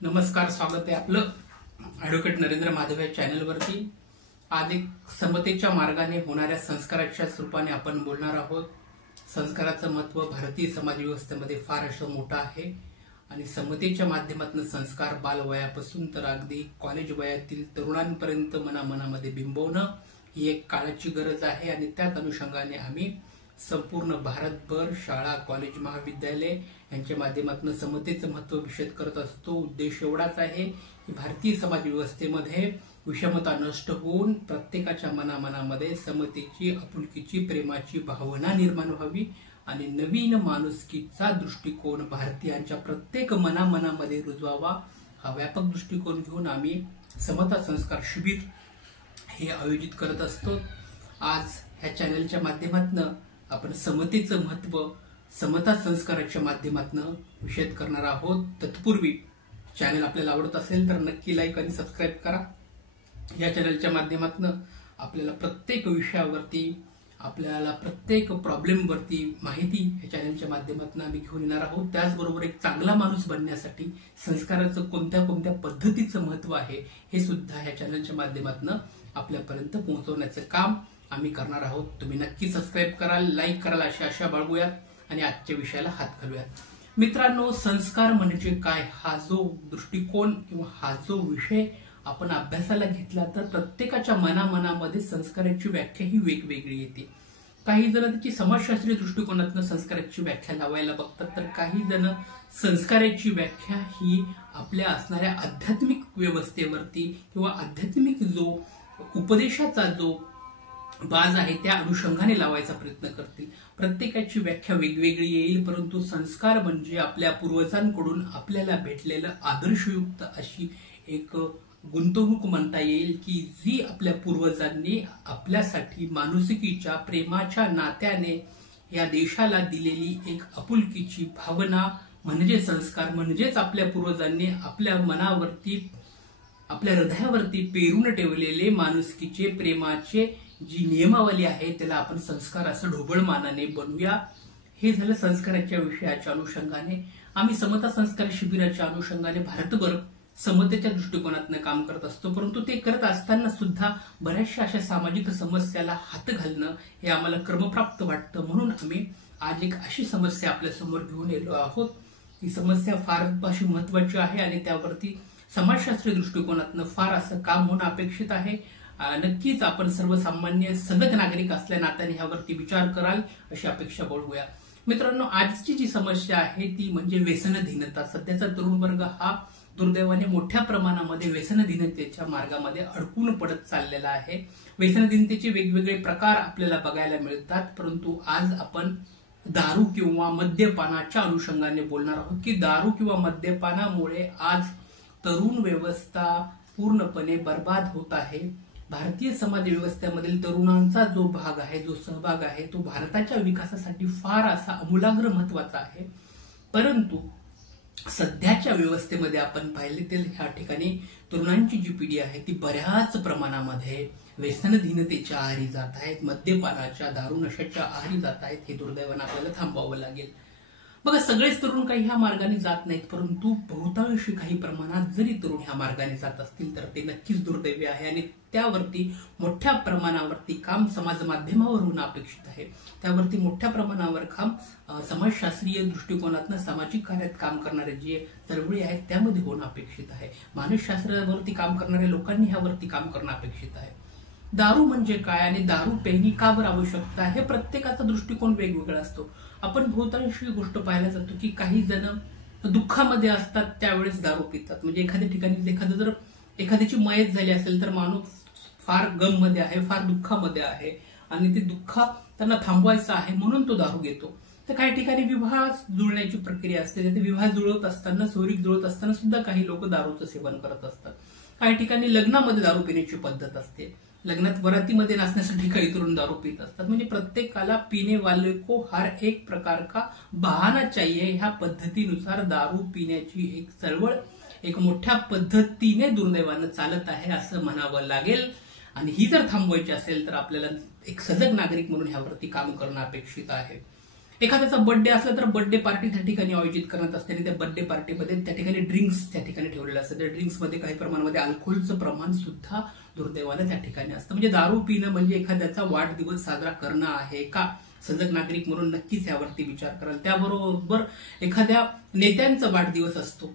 नमस्कार, स्वागत आहे आपलं ॲडव्होकेट नरेंद्र माधव या चॅनलवरती। आज एक समतेच्या मार्गाने होणाऱ्या संस्काराच्या स्वरूपाने आपण बोलणार आहोत। संस्काराचं महत्त्व भारतीय समाज व्यवस्थेमध्ये फार असं मोठं आहे आणि समतेच्या माध्यमातून संस्कार बालवयापासून तर अगदी कॉलेज वयातील तरुणांपर्यंत मनामध्ये बिंबवणं ही एक काळाची गरज आहे आणि त्याच अनुषंगाने आम्ही संपूर्ण भारतभर शाळा, कॉलेज, महाविद्यालय यांच्या माध्यमातून समतेचं महत्त्व विशद करत असतो। उद्देश एवढाच आहे की भारतीय समाज व्यवस्थेमध्ये विषमता नष्ट होऊन प्रत्येकाच्या मनामध्ये समतेची, आपुलकीची, प्रेमाची भावना निर्माण व्हावी आणि नवीन माणुसकीचा दृष्टिकोन भारतीयांच्या प्रत्येक मनामध्ये रुजवावा। हा व्यापक दृष्टिकोन घेऊन आम्ही समता संस्कार शिबिर हे आयोजित करत असतो। आज ह्या चॅनलच्या माध्यमातून आपण समतेचं महत्त्व समता संस्काराच्या माध्यमातून विशद करणार आहोत। तत्पूर्वी चॅनल आपल्याला आवडत असेल तर नक्की लाईक आणि सबस्क्राईब करा। या चॅनलच्या माध्यमातून आपल्याला प्रत्येक विषयावरती, आपल्याला प्रत्येक प्रॉब्लेमवरती माहिती या चॅनलच्या माध्यमातून आम्ही घेऊन येणार आहोत। त्याचबरोबर एक चांगला माणूस बनण्यासाठी संस्काराचं कोणत्या पद्धतीचं महत्त्व आहे हे सुद्धा या चॅनलच्या माध्यमातून आपल्यापर्यंत पोहोचवण्याचं काम आम्ही करणार आहोत। तुम्ही नक्की सबस्क्राईब कराल, लाईक कराल अशी आशा बाळगूयात आणि आजच्या विषयाला हात घालूयात। मित्रांनो, संस्कार म्हणजे काय हा जो दृष्टिकोन किंवा हा जो विषय आपण अभ्यासाला घेतला तर प्रत्येकाच्या मनामध्ये संस्काराची व्याख्या ही वेगवेगळी येते। काही जण त्याची समाजशास्त्रीय दृष्टिकोनातून संस्काराची व्याख्या लावायला बघतात, तर काही जण संस्काराची व्याख्या ही आपल्या असणाऱ्या आध्यात्मिक व्यवस्थेवरती किंवा आध्यात्मिक जो उपदेशाचा जो बाज आहे त्या अनुषंगाने लावायचा प्रयत्न करतील। प्रत्येकाची व्याख्या वेगवेगळी येईल, परंतु संस्कार म्हणजे आपल्या पूर्वजांकडून आपल्याला भेटलेलं आदर्शयुक्त अशी एक गुंतवणूक म्हणता येईल की जी आपल्या पूर्वजांनी आपल्यासाठी माणुसकीच्या, प्रेमाच्या नात्याने या देशाला दिलेली एक आपुलकीची भावना म्हणजे संस्कार। म्हणजेच आपल्या पूर्वजांनी आपल्या मनावरती, आपल्या हृदयावरती पेरून ठेवलेले माणुसकीचे, प्रेमाचे जी नियमावली आहे त्याला आपण संस्कार असं ढोबळ मानाने बनवूया। हे झालं संस्काराच्या विषयाच्या अनुषंगाने। आम्ही समता संस्कार शिबिराच्या अनुषंगाने भारतभर समतेच्या दृष्टिकोनातून काम करत असतो, परंतु ते करत असताना सुद्धा बऱ्याचशा अशा सामाजिक समस्याला हात घालणं हे आम्हाला क्रमप्राप्त वाटतं। म्हणून आम्ही आज एक अशी समस्या आपल्या समोर घेऊन येलो आहोत। ही समस्या फार अशी महत्वाची आहे आणि त्यावरती समाजशास्त्रीय दृष्टिकोनातून फार असं काम होणं अपेक्षित आहे। नक्कीच आपण सर्वसामान्य सजग नागरिक असल्या नात्याने ह्यावरती विचार कराल अशी अपेक्षा बाळगूया। मित्रांनो, आजची जी समस्या आहे ती म्हणजे व्यसनधीनता। सध्याचा तरुण वर्ग हा दुर्दैवाने मोठ्या प्रमाणामध्ये व्यसनधीनतेच्या मार्गामध्ये अडकून पडत चाललेला आहे। व्यसनधीनतेचे वेगवेगळे प्रकार आपल्याला बघायला मिळतात, परंतु आज आपण दारू किंवा मद्यपानाच्या अनुषंगाने बोलणार आहोत की दारू किंवा मद्यपानामुळे आज तरुण व्यवस्था पूर्णपणे बर्बाद होत आहे। भारतीय समाज व्यवस्थेमधील तरुणांचा जो भाग आहे, जो सहभाग आहे, तो भारताच्या विकासासाठी फार असा आमूलाग्र महत्वाचा आहे। परंतु सध्याच्या व्यवस्थेमध्ये आपण पाहिले तर ह्या ठिकाणी तरुणांची जी पिढी आहे ती बऱ्याच प्रमाणामध्ये व्यसनधीनतेच्या आहारी जात आहेत, मद्यपानाच्या, दारू नशाच्या आहारी जात आहेत। हे दुर्दैवाने आपल्याला थांबवावं लागेल। बघा, सगळेच तरुण काही ह्या मार्गाने जात नाहीत, परंतु बहुतांशी काही प्रमाणात जरी तरुण ह्या मार्गाने जात असतील तर ते नक्कीच दुर्दैवी आहे आणि त्यावरती मोठ्या प्रमाणावरती काम समाज माध्यमावर होणं अपेक्षित आहे। त्यावरती मोठ्या प्रमाणावर काम समाजशास्त्रीय दृष्टिकोनातून सामाजिक कार्यात काम करणारे जे चळवळी आहेत त्यामध्ये होणं अपेक्षित आहे। मानसशास्त्रावरती काम करणाऱ्या लोकांनी ह्यावरती काम करणं अपेक्षित आहे। दारू म्हणजे काय आणि दारू पेणी का बरं आवश्यकता, हे प्रत्येकाचा दृष्टिकोन वेगवेगळा असतो। आपण बहुतांशी गोष्ट पाहायला जातो की काही जण दुःखामध्ये असतात त्यावेळेस दारू पितात। म्हणजे एखाद्या ठिकाणी जर एखाद्याची मयत झाली असेल तर माणूस फार गम मध्ये आहे, फार दुःखामध्ये आहे आणि ते दुःख त्यांना थांबवायचं आहे म्हणून तो दारू घेतो। तर काही ठिकाणी विवाह जुळण्याची प्रक्रिया असते, ते विवाह जुळवत असताना, सोयरीक जुळत असताना सुद्धा काही लोक दारूचं सेवन करत असतात। काही ठिकाणी लग्नामध्ये दारू पिण्याची पद्धत असते, लग्नात वरातीमध्ये नाचण्यासाठी काही तरुण दारू पित असतात। म्हणजे प्रत्येकाला पिणे वाले को हर एक प्रकार का बहाना चाहिए ह्या पद्धतीनुसार दारू पिण्याची एक चळवळ एक मोठ्या पद्धतीने दुर्दैवानं चालत आहे असं म्हणावं लागेल। आणि ही जर थांबवायची असेल तर आपल्याला एक सजग नागरिक म्हणून ह्यावरती काम करणं अपेक्षित आहे। एखाद्याचा बर्थडे असला तर बर्थडे पार्टी त्या ठिकाणी आयोजित करण्यात असते आणि त्या बर्थडे पार्टीमध्ये त्या ठिकाणी ड्रिंक्स त्या ठिकाणी ठेवलेलं असतं. त्या ड्रिंक्समध्ये काही प्रमाणामध्ये अल्कोहोलचं प्रमाण सुद्धा दुर्दैवानं त्या ठिकाणी असतं. म्हणजे दारू पिणं म्हणजे एखाद्याचा वाढदिवस साजरा करणं आहे का? सजग नागरिक म्हणून नक्कीच यावरती विचार कराल. त्याबरोबर एखाद्या नेत्यांचा वाढदिवस असतो.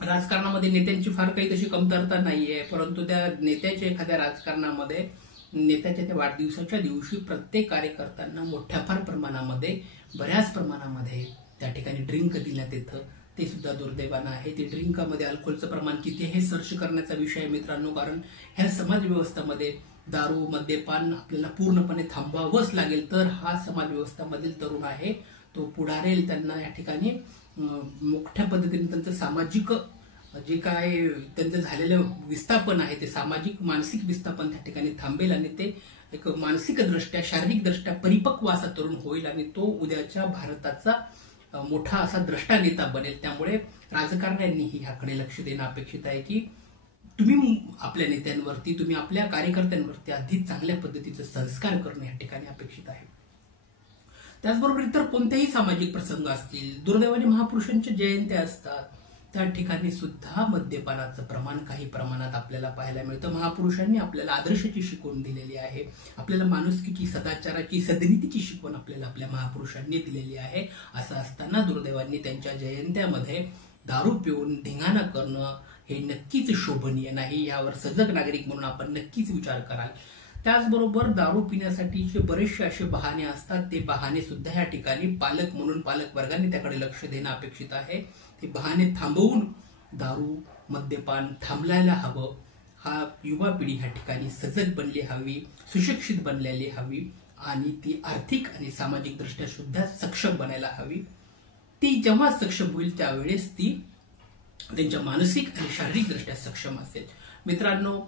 राजकारणामध्ये नेत्यांची फार काही तशी कमतरता नाहीये, परंतु त्या नेत्याच्या एखाद्या राजकारणामध्ये नेत्याच्या त्या वाढदिवसाच्या दिवशी प्रत्येक कार्यकर्त्यांना मोठ्या फार प्रमाणामध्ये बऱ्याच प्रमाणामध्ये त्या ठिकाणी ड्रिंक दिल्यात येतं. ते सुद्धा दुर्दैवानं आहे. ते ड्रिंकामध्ये अल्कोहोलचं प्रमाण किती हे सर्च करण्याचा विषय आहे मित्रांनो, कारण ह्या समाज व्यवस्थेमध्ये दारू मद्यपान आपल्याला पूर्णपणे थांबवावंच लागेल तर हा समाज व्यवस्थेमधील तरुण आहे तो पुढारेल. त्यांना या ठिकाणी मोठ्या पद्धतीने त्यांचं सामाजिक जे काय त्यांचं झालेलं विस्थापन आहे ते सामाजिक मानसिक विस्थापन त्या ठिकाणी थांबेल आणि ते एक मानसिकदृष्ट्या शारीरिकदृष्ट्या परिपक्व असा तरुण होईल आणि तो उद्याच्या भारताचा मोठा असा द्रष्टा नेता बनेल. त्यामुळे राजकारण्यांनीही ह्याकडे लक्ष देणं अपेक्षित आहे की तुम्ही आपल्या नेत्यांवरती तुम्ही आपल्या कार्यकर्त्यांवरती अधिक चांगल्या पद्धतीचे संस्कार करणं या ठिकाणी अपेक्षित आहे. त्याचबरोबर इतर कोणतेही सामाजिक प्रसंग असतील, दुर्दैवाने महापुरुषांच्या जयंत्या असतात, त्या ठिकाणी सुद्धा मद्यपानाचं प्रमाण काही प्रमाणात आपल्याला पाहायला मिळतं. महापुरुषांनी आपल्याला आदर्शाची शिकवण दिलेली आहे, आपल्याला माणुसकीची सदाचाराची सद्नीतीची शिकवण आपल्याला आपल्या महापुरुषांनी दिलेली आहे. असं असताना दुर्दैवांनी त्यांच्या जयंत्यामध्ये दारू पिऊन धिंगाणा करणं हे नक्कीच शोभनीय नाही. यावर सजग नागरिक म्हणून आपण नक्कीच विचार कराल. त्याचबरोबर दारू पिण्यासाठीचे बरेचसे असे बहाणे असतात, ते बहाणे सुद्धा या ठिकाणी पालक म्हणून पालक वर्गाने त्याकडे लक्ष देणं अपेक्षित आहे. ते बहाणे थांबवून दारू मद्यपान थांबलायला हवं. हा युवा पिढी ह्या ठिकाणी सजग बनली हवी, सुशिक्षित बनलेली हवी आणि ती आर्थिक आणि सामाजिक दृष्ट्या सुद्धा सक्षम बनायला हवी. ती जेव्हा सक्षम होईल त्यावेळेस ती त्यांच्या मानसिक आणि शारीरिक दृष्ट्या सक्षम असेल. मित्रांनो,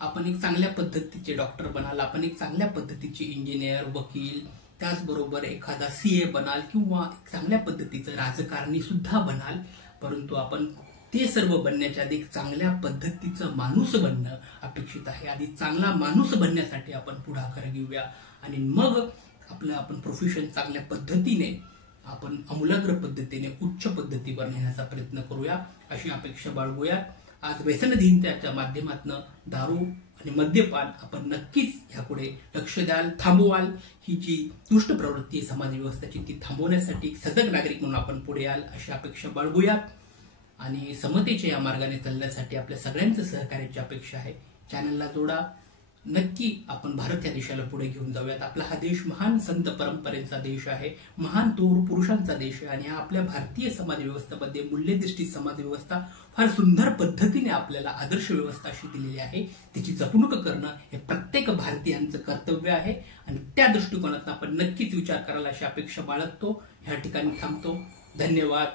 आपण एक चांगल्या पद्धतीचे डॉक्टर बनाल, आपण एक चांगल्या पद्धतीचे इंजिनियर, वकील, त्याचबरोबर एखादा सीए बनाल किंवा चांगल्या पद्धतीचं राजकारणी सुद्धा बनाल, परंतु आपण ते सर्व बनण्याच्या आधी चांगल्या पद्धतीचं माणूस बनणं अपेक्षित आहे. आधी चांगला माणूस बनण्यासाठी आपण पुढाकार घेऊया आणि मग आपलं आपण प्रोफेशन चांगल्या पद्धतीने आपण अमूलाग्र पद्धतीने उच्च पद्धतीवर नेण्याचा प्रयत्न करूया अशी अपेक्षा बाळगूया. आज व्यसनहीनतेच्या माध्यमातून दारू आणि मद्यपान आपण नक्कीच ह्यापुढे लक्ष द्याल, थांबवाल. ही जी दुष्ट प्रवृत्ती आहे समाज व्यवस्थेची ती थांबवण्यासाठी सजग नागरिक म्हणून आपण पुढे याल अशी अपेक्षा बाळगूया आणि समतेच्या या मार्गाने चालण्यासाठी आपल्या सगळ्यांचं सहकार्याची अपेक्षा आहे. चॅनलला जोडा. नक्की आपण भारत या देशाला पुढे घेऊन जाऊयात. आपला हा देश महान संत परंपरेचा देश आहे, महान थोर पुरुषांचा देश आहे आणि आपल्या भारतीय समाज व्यवस्थेमध्ये मूल्यधिष्ठित समाज व्यवस्था फार सुंदर पद्धतीने आपल्याला आदर्श व्यवस्था अशी दिलेली आहे. त्याची जपणूक करणं हे प्रत्येक भारतीयांचं कर्तव्य आहे आणि त्या दृष्टिकोनातून आपण नक्कीच विचार करायला अशी अपेक्षा बाळगतो. ह्या ठिकाणी थांबतो. धन्यवाद.